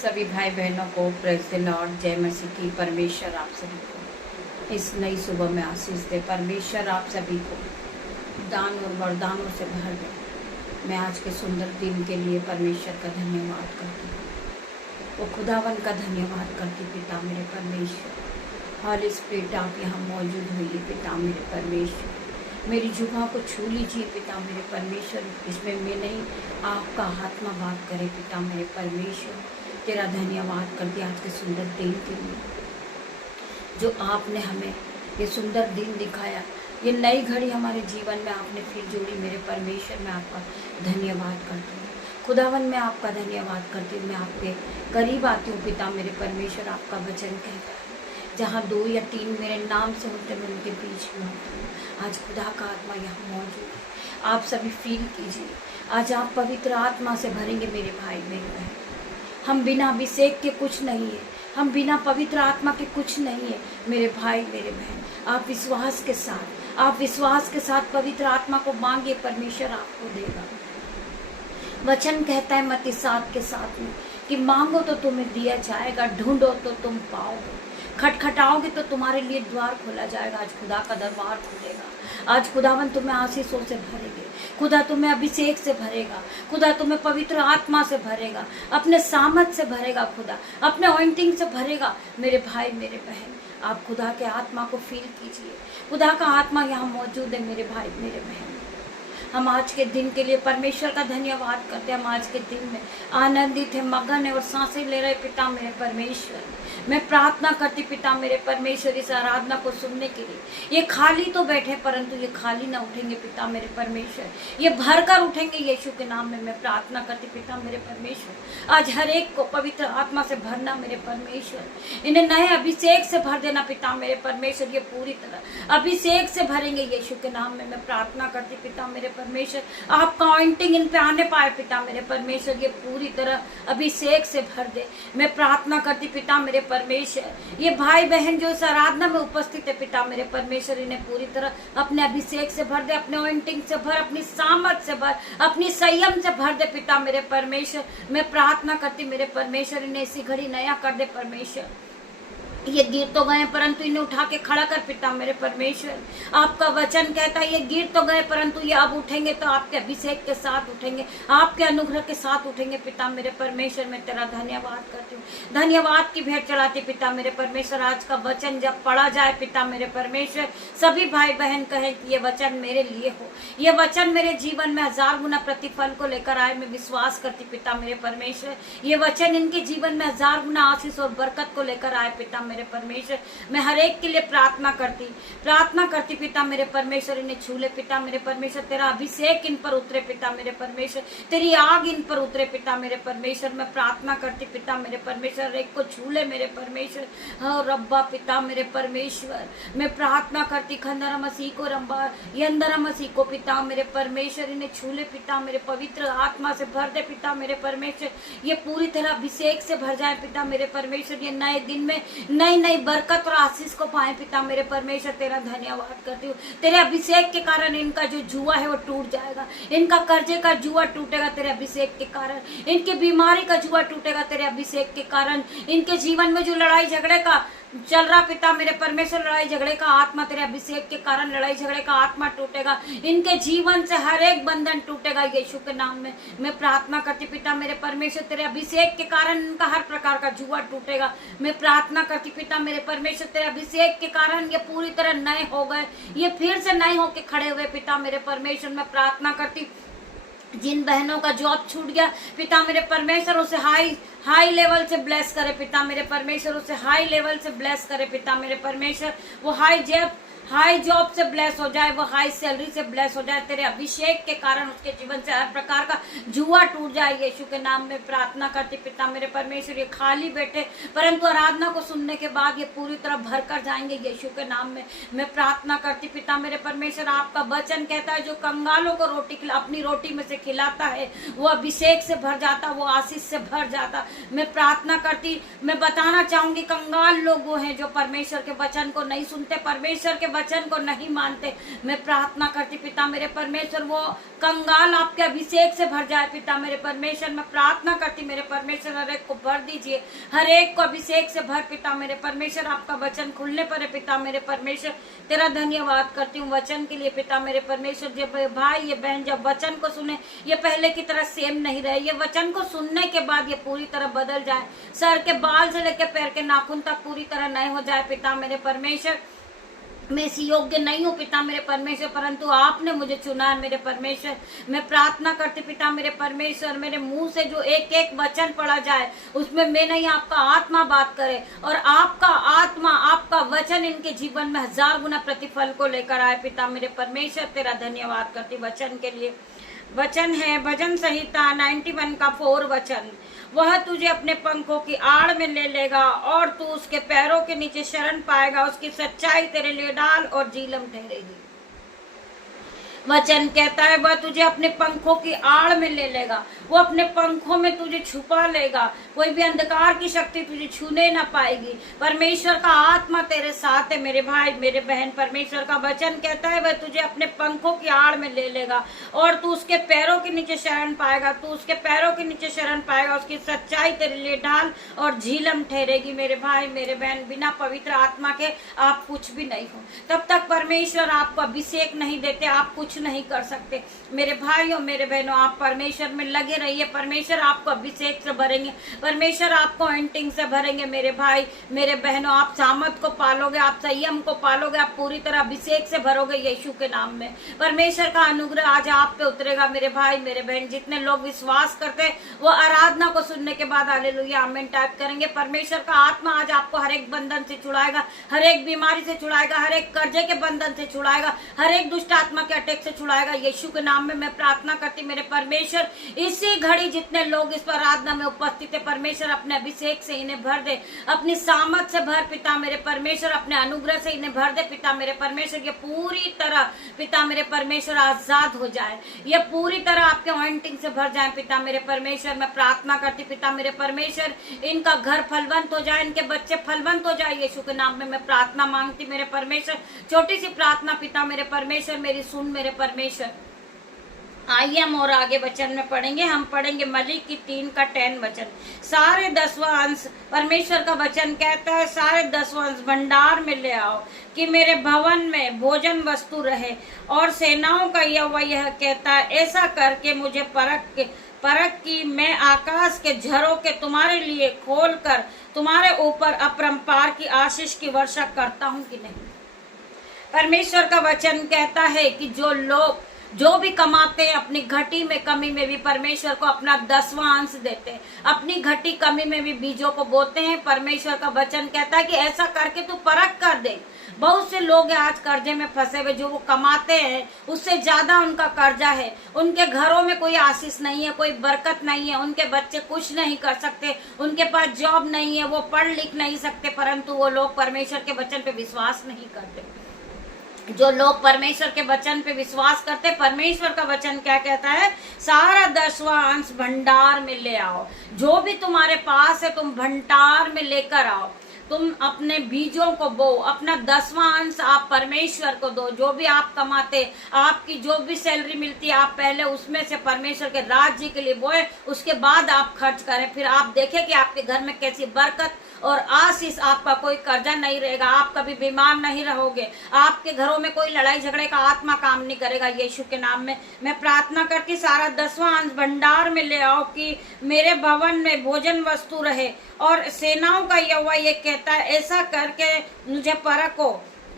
सभी भाई बहनों को प्रेज़ द लॉर्ड, जय मसीह की। परमेश्वर आप सभी को इस नई सुबह में आशीष दे। परमेश्वर आप सभी को दान और वरदानों से भर दे। मैं आज के सुंदर दिन के लिए परमेश्वर का धन्यवाद करती हूँ, वो खुदावन का धन्यवाद करती। पिता मेरे परमेश्वर, हॉली स्पिरिट आप यहाँ मौजूद होइए। पिता मेरे परमेश्वर, मेरी जुबां को छू लीजिए। पिता मेरे परमेश्वर, इसमें मैं नहीं, आपका आत्मा बात करे। पिता मेरे परमेश्वर, तेरा धन्यवाद कर दिया आज के सुंदर दिन के लिए, जो आपने हमें ये सुंदर दिन दिखाया, ये नई घड़ी हमारे जीवन में आपने फिर जोड़ी। मेरे परमेश्वर, मैं आपका धन्यवाद करती हूँ। खुदावन, मैं आपका धन्यवाद करती हूँ। मैं आपके करीब आती हूँ। पिता मेरे परमेश्वर, आपका वचन कहता है, जहाँ 2 या 3 मेरे नाम से होते मैं उनके बीच में होती हूँ। आज खुदा का आत्मा यहाँ मौजूद है। आप सभी फील कीजिए, आज आप पवित्र आत्मा से भरेंगे मेरे भाई मेरे बहन। हम बिना अभिषेक के कुछ नहीं है, हम बिना पवित्र आत्मा के कुछ नहीं है मेरे भाई मेरे बहन। आप विश्वास के साथ पवित्र आत्मा को मांगिए, परमेश्वर आपको देगा। वचन कहता है मत्ती 7 के 7 में कि मांगो तो तुम्हें दिया जाएगा, ढूंढो तो तुम पाओगे, खटखटाओगे तो तुम्हारे लिए द्वार खोला जाएगा। आज खुदा का दरबार खुलेगा। आज खुदावन तुम्हें आशीषों से भरेंगे, खुदा तुम्हें अभिषेक से भरेगा, खुदा तुम्हें पवित्र आत्मा से भरेगा, अपने सामर्थ से भरेगा, खुदा अपने ऑइंटिंग से भरेगा। मेरे भाई मेरे बहन, आप खुदा के आत्मा को फील कीजिए। खुदा का आत्मा यहाँ मौजूद है मेरे भाई मेरे बहन। हम आज के दिन के लिए परमेश्वर का धन्यवाद करते हैं। हम आज के दिन में आनंदित है, मगन है और सांसें ले रहे। पिता मेरे परमेश्वर, मैं प्रार्थना करती पिता मेरे परमेश्वर इस आराधना को सुनने के लिए। ये खाली तो बैठे परंतु ये खाली ना उठेंगे पिता मेरे परमेश्वर, ये भर कर उठेंगे यीशु के नाम में। मैं प्रार्थना करती पिता मेरे परमेश्वर, आज हर एक को पवित्र आत्मा से भरना मेरे परमेश्वर। इन्हें नए अभिषेक से भर देना पिता मेरे परमेश्वर। ये पूरी तरह अभिषेक से भरेंगे यीशु के नाम में। मैं प्रार्थना करती पिता मेरे परमेश्वर, आपका ऑइंटिंग इन पे आने पाए पिता मेरे परमेश्वर। ये पूरी तरह अभिषेक से भर दे। मैं प्रार्थना करती पिता मेरे परमेश्वर, ये भाई बहन जो इस आराधना में उपस्थित है पिता मेरे परमेश्वर, इन्हें पूरी तरह अपने अभिषेक से भर दे, अपने ऑइंटिंग से भर, अपनी सामर्थ से भर, अपनी संयम से भर दे पिता मेरे परमेश्वर। मैं प्रार्थना करती मेरे परमेश्वर, इन्हें इसी घड़ी नया कर दे परमेश्वर। ये गिर तो गए परंतु इन्हें उठा के खड़ा कर पिता मेरे परमेश्वर। आपका वचन कहता है ये गिर तो गए परंतु ये अब उठेंगे तो आपके अभिषेक के साथ उठेंगे, आपके अनुग्रह के साथ उठेंगे पिता मेरे परमेश्वर। मैं तेरा धन्यवाद करती हूँ, धन्यवाद की भेंट चढ़ाती पिता मेरे परमेश्वर। आज का वचन जब पढ़ा जाए पिता मेरे परमेश्वर, सभी भाई बहन कहें कि ये वचन मेरे लिए हो, ये वचन मेरे जीवन में 1000 गुना प्रतिफल को लेकर आए। मैं विश्वास करती पिता मेरे परमेश्वर, ये वचन इनके जीवन में 1000 गुना आशीष और बरकत को लेकर आए पिता मेरे परमेश्वर। मैं हर एक के लिए प्रार्थना करती पिता मेरे परमेश्वर। इन्हें छू ले पिता मेरे परमेश्वर, तेरा अभिषेक इन पर उतरे पिता मेरे परमेश्वर, तेरी आग इन पर उतरे पिता मेरे परमेश्वर। मैं प्रार्थना करती पिता मेरे परमेश्वर, एक को छू ले मेरे परमेश्वर। हाँ रब्बा पिता मेरे परमेश्वर, मैं प्रार्थना करती खंदरा मसीह को रब्बा यंदरा मसीह को पिता मेरे परमेश्वर। इन्हें छू ले पिता मेरे पवित्र आत्मा से भर दे पिता मेरे परमेश्वर। ये पूरी तरह अभिषेक से भर जाए पिता मेरे परमेश्वर। ये नए दिन में नई बरकत और आशीष को पाए पिता मेरे परमेश्वर। तेरा धन्यवाद करती हूँ, तेरे अभिषेक के कारण इनका जो जुआ है वो टूट जाएगा, इनका कर्जे का जुआ टूटेगा तेरे अभिषेक के कारण, इनकी बीमारी का जुआ टूटेगा तेरे अभिषेक के कारण, इनके जीवन में जो लड़ाई झगड़े का चल रहा पिता मेरे परमेश्वर, लड़ाई झगड़े का आत्मा तेरे अभिषेक के कारण लड़ाई झगड़े का आत्मा टूटेगा, इनके जीवन से हर एक बंधन टूटेगा यीशु के नाम में। मैं प्रार्थना करती पिता मेरे परमेश्वर, तेरे अभिषेक के कारण इनका हर प्रकार का जुआ टूटेगा। मैं प्रार्थना करती पिता मेरे परमेश्वर, तेरे अभिषेक के कारण ये पूरी तरह नए हो गए, ये फिर से नए होके खड़े हुए पिता मेरे परमेश्वर। मैं प्रार्थना करती जिन बहनों का जॉब छूट गया पिता मेरे परमेश्वर, उसे हाई लेवल से ब्लेस करे पिता मेरे परमेश्वर, उसे हाई लेवल से ब्लेस करे पिता मेरे परमेश्वर। वो हाई जॉब से ब्लेस हो जाए, वो हाई सैलरी से ब्लेस हो जाए। तेरे अभिषेक के कारण उसके जीवन से हर प्रकार का जुआ टूट जाए यीशु के नाम में। प्रार्थना करती पिता मेरे परमेश्वर, ये खाली बैठे परंतु आराधना को सुनने के बाद ये पूरी तरह भर कर जाएंगे यीशु के नाम में। मैं प्रार्थना करती पिता मेरे परमेश्वर, आपका वचन कहता है जो कंगालों को अपनी रोटी में से खिलाता है वो अभिषेक से भर जाता, वो आशीष से भर जाता। मैं प्रार्थना करती, मैं बताना चाहूंगी कंगाल लोग वो हैं जो परमेश्वर के वचन को नहीं सुनते, परमेश्वर के वचन को नहीं मानते, मैं प्रार्थना करती पिता मेरे परमेश्वर वो कंगाल आपके अभिषेक से भर जाए पिता मेरे परमेश्वर। मैं प्रार्थना करती मेरे परमेश्वर हर एक को भर दीजिए, हर एक को अभिषेक से भर पिता मेरे परमेश्वर। आपका वचन खुलने पर है पिता मेरे परमेश्वर, तेरा धन्यवाद करती हूँ वचन के लिए पिता मेरे परमेश्वर। जब भाई ये बहन जब वचन को सुने, ये पहले की तरह सेम नहीं रहे, ये वचन को सुनने के बाद ये पूरी तरह बदल जाए, सर के बाल से लेकर पैर के नाखून तक पूरी तरह नए हो जाए पिता मेरे परमेश्वर। मैं इस योग्य नहीं हूँ पिता मेरे परमेश्वर, परंतु आपने मुझे चुना है मेरे परमेश्वर। मैं प्रार्थना करती पिता मेरे परमेश्वर, मेरे मुंह से जो एक एक वचन पढ़ा जाए उसमें मैं नहीं, आपका आत्मा बात करे, और आपका आत्मा आपका वचन इनके जीवन में 1000 गुना प्रतिफल को लेकर आए पिता मेरे परमेश्वर। तेरा धन्यवाद करती वचन के लिए। वचन है भजन संहिता 91 का 4 वचन, वह तुझे अपने पंखों की आड़ में ले लेगा और तू उसके पैरों के नीचे शरण पाएगा, उसकी सच्चाई तेरे लिए ढाल और झीलम ठहरेगी। वचन कहता है वह तुझे अपने पंखों की आड़ में ले लेगा, वो अपने पंखों में तुझे छुपा लेगा, कोई भी अंधकार की शक्ति तुझे छूने ना पाएगी। परमेश्वर का आत्मा तेरे साथ है मेरे भाई मेरे बहन। परमेश्वर का वचन कहता है वह तुझे अपने पंखों की आड़ में ले लेगा और तू उसके पैरों के नीचे शरण पाएगा, तू उसके पैरों के नीचे शरण पाएगा, उसकी सच्चाई तेरे लिए ढाल और झीलम ठहरेगी मेरे भाई मेरे बहन। बिना पवित्र आत्मा के आप कुछ भी नहीं हो, तब तक परमेश्वर आपको अभिषेक नहीं देते, आप कुछ नहीं कर सकते मेरे भाइयों मेरे बहनों। आप परमेश्वर में लगे रहिए, परमेश्वर आपको अभिषेक से भरेंगे, परमेश्वर आपको एंटिंग से भरेंगे मेरे भाई मेरे बहनों। आप सामर्थ को पालोगे, आप संयम को पालोगे, आप पूरी तरह अभिषेक से भरोगे यीशु के नाम में। परमेश्वर का अनुग्रह आज आप पे उतरेगा मेरे भाई मेरे बहन। जितने लोग विश्वास करते हैं वो आराधना को सुनने के बाद हालेलुया आमीन टाइप करेंगे। परमेश्वर का आत्मा आज आपको हर एक बंधन से छुड़ाएगा, हर एक बीमारी से छुड़ाएगा, हर एक कर्जे के बंधन से छुड़ाएगा, हर एक दुष्ट आत्मा के अटैक से छुड़ाएगा यीशु के नाम में। मैं प्रार्थना करती मेरे परमेश्वर इसी घड़ी जितने लोग इस पर आराधना में उपस्थित है, परमेश्वर अपने अभिषेक से इन्हें भर दे, अपनी सामर्थ से भर पिता मेरे परमेश्वर, अपने अनुग्रह से इन्हें भर दे पिता मेरे परमेश्वर। ये पूरी तरह पिता मेरे परमेश्वर आजाद हो जाए, ये पूरी तरह आपके ऑइंटिंग से भर जाए पिता मेरे परमेश्वर। मैं प्रार्थना करती पिता मेरे परमेश्वर इनका घर फलवंत हो जाए, इनके बच्चे फलवंत हो जाए यीशु के नाम में। मैं प्रार्थना मांगती मेरे परमेश्वर, छोटी सी प्रार्थना पिता मेरे परमेश्वर मेरी सुन मेरे परमेश्वर। आइए हम और आगे वचन में पढ़ेंगे। हम पढ़ेंगे मलीक की 3 का 10 वचन। सारे 10वां अंश परमेश्वर का वचन कहता है, सारे 10वां अंश भंडार में ले आओ कि मेरे भवन में भोजन वस्तु रहे। और सेनाओं का यहोवा यह कहता है, ऐसा करके मुझे परख की मैं आकाश के झरोखे तुम्हारे लिए खोल कर तुम्हारे ऊपर अपरंपार की आशीष की वर्षा करता हूँ कि नहीं। परमेश्वर का वचन कहता है कि जो लोग जो भी कमाते हैं अपनी घटी में कमी में भी परमेश्वर को अपना 10वां अंश देते हैं, अपनी घटी कमी में भी बीजों को बोते हैं। परमेश्वर का वचन कहता है कि ऐसा करके तू परख कर दे। बहुत से लोग हैं आज कर्जे में फंसे हुए, जो वो कमाते हैं उससे ज्यादा उनका कर्जा है, उनके घरों में कोई आशीष नहीं है, कोई बरकत नहीं है, उनके बच्चे कुछ नहीं कर सकते, उनके पास जॉब नहीं है, वो पढ़ लिख नहीं सकते, परंतु वो लोग परमेश्वर के वचन पे विश्वास नहीं करते। जो लोग परमेश्वर के वचन पे विश्वास करते, परमेश्वर का वचन क्या कहता है, सारा 10वां अंश भंडार में ले आओ। जो भी तुम्हारे पास है तुम भंडार में लेकर आओ, तुम अपने बीजों को बो, अपना 10वां अंश आप परमेश्वर को दो। जो भी आप कमाते, आपकी जो भी सैलरी मिलती है, आप पहले उसमें से परमेश्वर के राज्य के लिए बोए, उसके बाद आप खर्च करें। फिर आप देखें कि आपके घर में कैसी बरकत और आशीष, आपका कोई कर्जा नहीं रहेगा, आप कभी बीमार नहीं रहोगे, आपके घरों में कोई लड़ाई झगड़े का आत्मा काम नहीं करेगा यीशु के नाम में। मैं प्रार्थना करती सारा 10वां अंश भंडार में ले आओ कि मेरे भवन में भोजन वस्तु रहे। और सेनाओं का यहोवा ये कहता है, ऐसा करके मुझे परखो,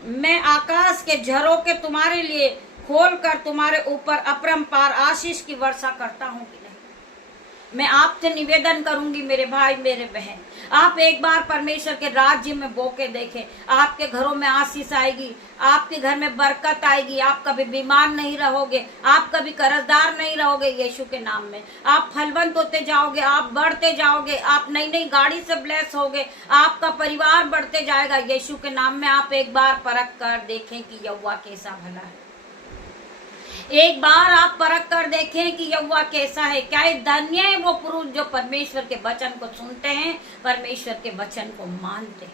मैं आकाश के झरोखे तुम्हारे लिए खोल कर तुम्हारे ऊपर अपरंपार आशीष की वर्षा करता हूँ कि नहीं। मैं आपसे निवेदन करूंगी मेरे भाई मेरे बहन, आप एक बार परमेश्वर के राज्य में बो के देखें, आपके घरों में आशीष आएगी, आपके घर में बरकत आएगी, आप कभी बीमार नहीं रहोगे, आप कभी कर्जदार नहीं रहोगे यीशु के नाम में। आप फलवंत होते जाओगे, आप बढ़ते जाओगे, आप नई नई गाड़ी से ब्लेस होगे, आपका परिवार बढ़ते जाएगा यीशु के नाम में। आप एक बार परख कर देखें कि यहोवा कैसा भला है, एक बार आप परख कर देखें कि यहोवा कैसा है। क्या धन्य है वो पुरुष जो परमेश्वर के वचन को सुनते हैं, परमेश्वर के वचन को मानते हैं।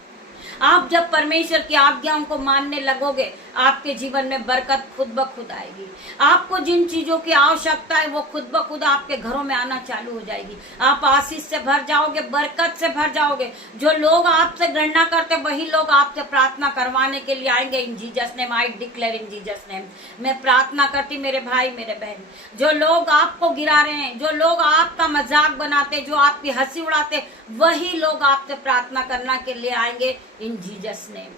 आप जब परमेश्वर की आज्ञाओं को मानने लगोगे, आपके जीवन में बरकत खुद ब खुद आएगी। आपको जिन चीजों की आवश्यकता है वो खुद ब खुद आपके घरों में आना चालू हो जाएगी। आप आशीष से भर जाओगे, बरकत से भर जाओगे। जो लोग आपसे घृणा करते वही लोग आपसे प्रार्थना करवाने के लिए आएंगे। इन Jesus name I declare, in Jesus name मैं प्रार्थना करती मेरे भाई मेरे बहन, जो लोग आपको गिरा रहे हैं, जो लोग आपका मजाक बनाते, जो आपकी हंसी उड़ाते, वही लोग आपसे प्रार्थना करना के लिए आएंगे। इन जीसस नेम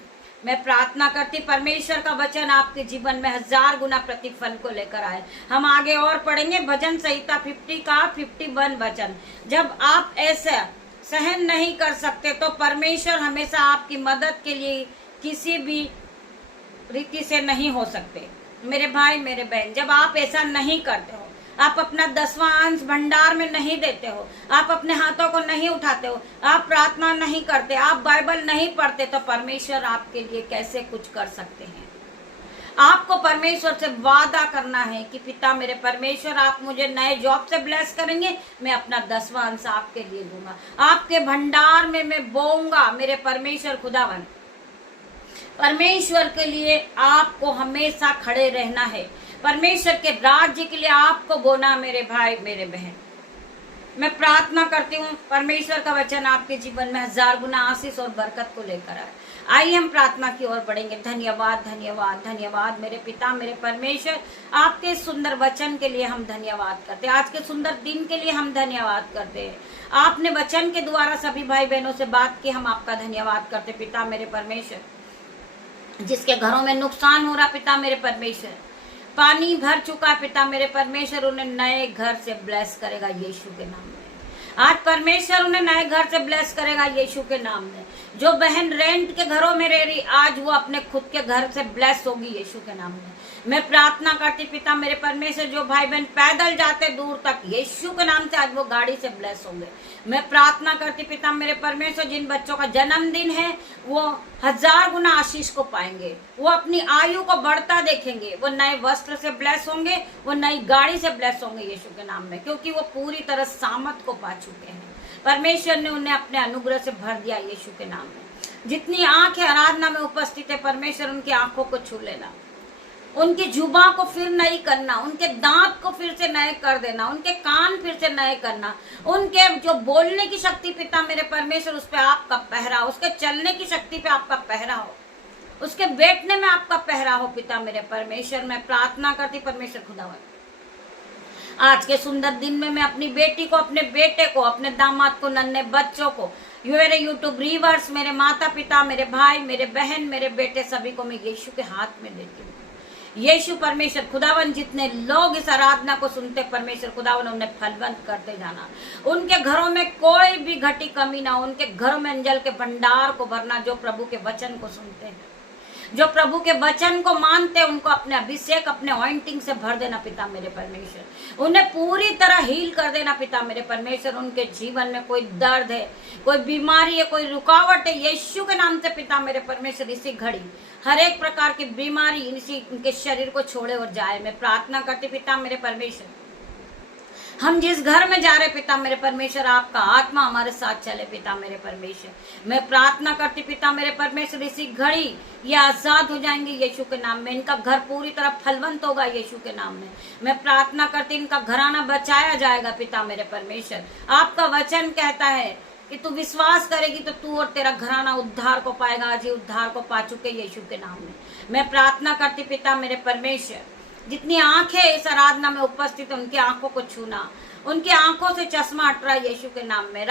मैं प्रार्थना करती परमेश्वर का वचन आपके जीवन में 1000 गुना प्रतिफल को लेकर आए। हम आगे और पढ़ेंगे भजन संहिता 50 का 51 वचन। जब आप ऐसा सहन नहीं कर सकते तो परमेश्वर हमेशा आपकी मदद के लिए किसी भी रीति से नहीं हो सकते। मेरे भाई मेरे बहन, जब आप ऐसा नहीं करते हो, आप अपना 10वां अंश भंडार में नहीं देते हो, आप अपने हाथों को नहीं उठाते हो, आप प्रार्थना नहीं करते, आप बाइबल नहीं पढ़ते, तो परमेश्वर आपके लिए कैसे कुछ कर सकते हैं। आपको परमेश्वर से वादा करना है कि पिता मेरे परमेश्वर, आप मुझे नए जॉब से ब्लेस करेंगे, मैं अपना 10वां अंश आपके लिए दूंगा, आपके भंडार में मैं बोऊंगा। मेरे परमेश्वर खुदावन, परमेश्वर के लिए आपको हमेशा खड़े रहना है। परमेश्वर के राज्य के लिए आपको बोना। मेरे भाई मेरे बहन, मैं प्रार्थना करती हूँ परमेश्वर का वचन आपके जीवन में 1000 गुना आशीष और बरकत को लेकर आए। आइए हम प्रार्थना की ओर बढ़ेंगे। धन्यवाद धन्यवाद धन्यवाद मेरे पिता मेरे परमेश्वर, आपके सुंदर वचन के लिए हम धन्यवाद करते हैं। आज के सुंदर दिन के लिए हम धन्यवाद करते हैं। आपने वचन के द्वारा सभी भाई बहनों से बात की, हम आपका धन्यवाद करते पिता मेरे परमेश्वर। जिसके घरों में नुकसान हो रहा पिता मेरे परमेश्वर, पानी भर चुका पिता मेरे परमेश्वर, उन्हें नए घर से ब्लेस करेगा यीशु के नाम में। आज परमेश्वर उन्हें नए घर से ब्लेस करेगा यीशु के नाम में। जो बहन रेंट के घरों में रह रही, आज वो अपने खुद के घर से ब्लेस होगी यीशु के नाम में। मैं प्रार्थना करती पिता मेरे परमेश्वर, जो भाई बहन पैदल जाते दूर तक, यीशु के नाम से आज वो गाड़ी से ब्लेस होंगे। मैं प्रार्थना करती पिता मेरे परमेश्वर, जिन बच्चों का जन्मदिन है वो 1000 गुना आशीष को पाएंगे, वो अपनी आयु को बढ़ता देखेंगे, वो नए वस्त्र से ब्लेस होंगे, वो नई गाड़ी से ब्लेस होंगे यीशु के नाम में, क्योंकि वो पूरी तरह सामर्थ को पा चुके हैं। परमेश्वर ने उन्हें अपने अनुग्रह से भर दिया यीशु के नाम में। जितनी आंखें आराधना में उपस्थित है परमेश्वर, उनकी आंखों को छू लेना, उनकी जुबा को फिर नई करना, उनके दांत को फिर से नए कर देना, उनके कान फिर से नए करना, उनके जो बोलने की शक्ति पिता मेरे परमेश्वर, उस पर आपका पहरा हो, उसके चलने की शक्ति पे आपका पहरा हो, उसके बैठने में आपका पहरा हो पिता मेरे परमेश्वर। मैं प्रार्थना करती परमेश्वर खुदावन, आज के सुंदर दिन में मैं अपनी बेटी को, अपने बेटे को, अपने दामाद को, नन्हे बच्चों को, मेरे यूट्यूब रीवर्स, मेरे माता पिता, मेरे भाई मेरे बहन, मेरे बेटे, सभी को मैं यीशु के हाथ में देती हूँ। यीशु परमेश्वर खुदावन, जितने लोग इस आराधना को सुनते परमेश्वर खुदावन, उन्हें फलवंत करते जाना, उनके घरों में कोई भी घटी कमी ना हो, उनके घरों में अंजल के भंडार को भरना। जो प्रभु के वचन को सुनते हैं, जो प्रभु के वचन को मानते हैं, उनको अपने अभिषेक, अपने ऑइंटिंग से भर देना पिता मेरे परमेश्वर, उन्हें पूरी तरह हील कर देना पिता मेरे परमेश्वर। उनके जीवन में कोई दर्द है, कोई बीमारी है, कोई रुकावट है, यीशु के नाम से पिता मेरे परमेश्वर इसी घड़ी हर एक प्रकार की बीमारी इसी उनके शरीर को छोड़े और जाए। मैं प्रार्थना करती पिता मेरे परमेश्वर, हम जिस घर में जा रहे पिता मेरे परमेश्वर, आपका आत्मा हमारे साथ चले पिता मेरे परमेश्वर। मैं प्रार्थना करती पिता मेरे परमेश्वर, इसी घड़ी ये आजाद हो जाएंगे यीशु के नाम में, इनका घर पूरी तरह फलवंत होगा यीशु के नाम में। मैं प्रार्थना करती इनका घराना बचाया जाएगा पिता मेरे परमेश्वर। आपका वचन कहता है कि तू विश्वास करेगी तो तू और तेरा घराना उद्धार को पाएगा। आज ही उद्धार को पा चुके यीशु के नाम में। मैं प्रार्थना करती पिता मेरे परमेश्वर, जितनी आंखें इस आराधना में उपस्थित, उनकी आंखों को छूना, उनकी आंखों से चश्मा हट रहा है यीशु के नाम में।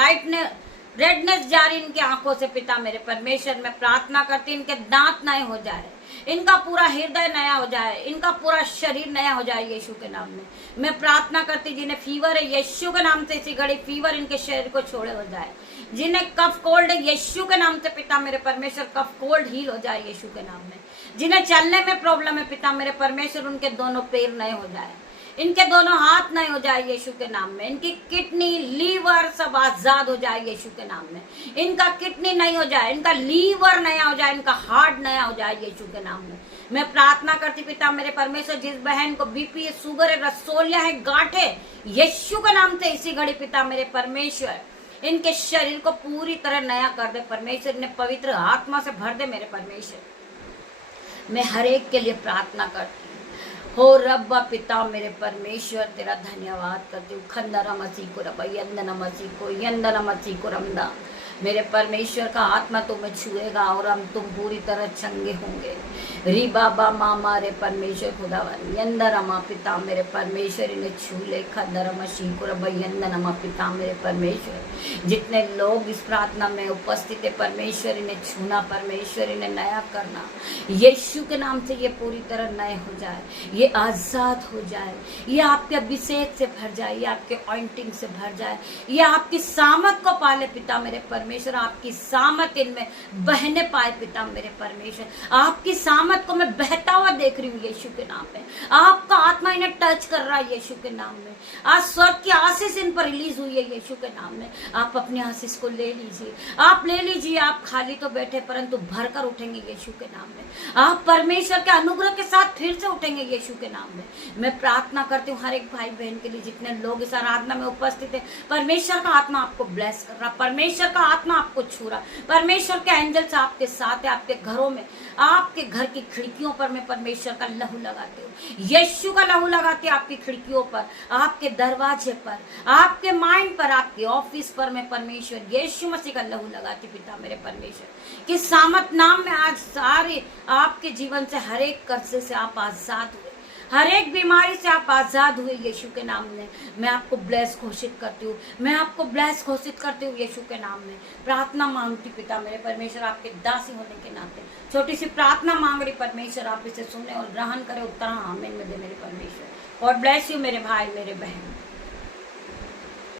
रेडनेस जारी इनकी आंखों से पिता मेरे परमेश्वर। मैं प्रार्थना करती इनके दांत नए हो जाए, इनका पूरा हृदय नया हो जाए, इनका पूरा शरीर नया हो जाए यीशु के नाम में। मैं प्रार्थना करती जिन्हें फीवर है यीशु के नाम से इसी घड़ी फीवर इनके शरीर को छोड़े हो जाए। जिन्हें कफ कोल्ड है यीशु के नाम से पिता मेरे परमेश्वर, कफ कोल्ड हील हो जाए यीशु के नाम में। जिन्हें चलने में प्रॉब्लम है पिता मेरे परमेश्वर, उनके दोनों पैर नए हो जाए, इनके दोनों हाथ नए हो जाए यीशु के नाम में। इनकी किडनी लीवर सब आजाद हो जाए यीशु के नाम में। इनका किडनी नई हो जाए, इनका लीवर नया हो जाए, इनका हार्ट नया हो जाए यीशु के नाम में। मैं प्रार्थना करती पिता मेरे परमेश्वर, जिस बहन को बीपी शुगर है, रसोलिया है, गांठ है, यीशु के नाम से इसी घड़ी पिता मेरे परमेश्वर इनके शरीर को पूरी तरह नया कर दे परमेश्वर, इन्हें पवित्र आत्मा से भर दे मेरे परमेश्वर। मैं हर एक के लिए प्रार्थना करती हूँ। हो रब्बा पिता मेरे परमेश्वर, तेरा धन्यवाद करती हूँ। खंदरा मसीह को रब्बा, यंदना मसीह को, यंदना मसीह को रमदा। मेरे परमेश्वर का आत्मा तुम्हें छुएगा और हम तुम पूरी तरह चंगे होंगे। री बाबा माँ मारे परमेश्वर खुदावन, यंदरमा पिता मेरे परमेश्वर, इन्हें छू ले। खंदरमा शीकुर यंदनमा पिता मेरे परमेश्वर। जितने लोग इस प्रार्थना में उपस्थित है परमेश्वर, इन्हें छूना परमेश्वर, इन्हें नया करना यीशु के नाम से। ये पूरी तरह नए हो जाए, ये आजाद हो जाए, ये आपके अभिषेक से भर जाए, ये आपके ऑइंटिंग से भर जाए, ये आपकी सामर्थ को पाले पिता मेरे परमेश्वर। आपकी सामर्थ इनमें बहने पाए पिता मेरे परमेश्वर। आपकी सामर्थ को मैं बहता हुआ देख रही हूँ यीशु के नाम में। आपका आत्मा इन्हें टच कर रहा है यीशु के नाम में। आज स्वर्ग की आशीष इन पर रिलीज हुई है यीशु के नाम में। आप अपनी आशीष को ले लीजिए, आप ले लीजिए। आप खाली तो बैठे परंतु भरकर उठेंगे यीशु के नाम में। आप परमेश्वर के अनुग्रह के साथ फिर से उठेंगे यीशु के नाम में। मैं प्रार्थना करती हूँ हर एक भाई बहन के लिए, जितने लोग इस आराधना में उपस्थित है। परमेश्वर का आत्मा आपको ब्लेस कर रहा, परमेश्वर का आत्मा आपको छू रहा, परमेश्वर के एंजल्स आपके साथ है। आपके घरों में, आपके घर की खिड़कियों पर मैं परमेश्वर का लहू लगाती हूँ, यीशु का लहू लगाती हूँ। आपकी खिड़कियों पर, आपके दरवाजे पर, आपके माइंड पर, आपके ऑफिस पर मैं परमेश्वर यीशु मसीह का लहू लगाती पिता मेरे परमेश्वर। कि सामर्थ नाम में आज सारे आपके जीवन से हर एक कर्जे से आप आजाद हुए, हर एक बीमारी से आप आजाद हुए यीशु के नाम में। मैं आपको ब्लेस घोषित करती हूँ, मैं आपको ब्लेस घोषित करती हूँ यीशु के नाम में। प्रार्थना मांगती पिता मेरे परमेश्वर, आपके दासी होने के नाते छोटी सी प्रार्थना मांग रही परमेश्वर, आप इसे सुने और ग्रहण करें। उत्तर आमीन में दे मेरे परमेश्वर। गॉड ब्लेस यू मेरे भाई मेरे बहन।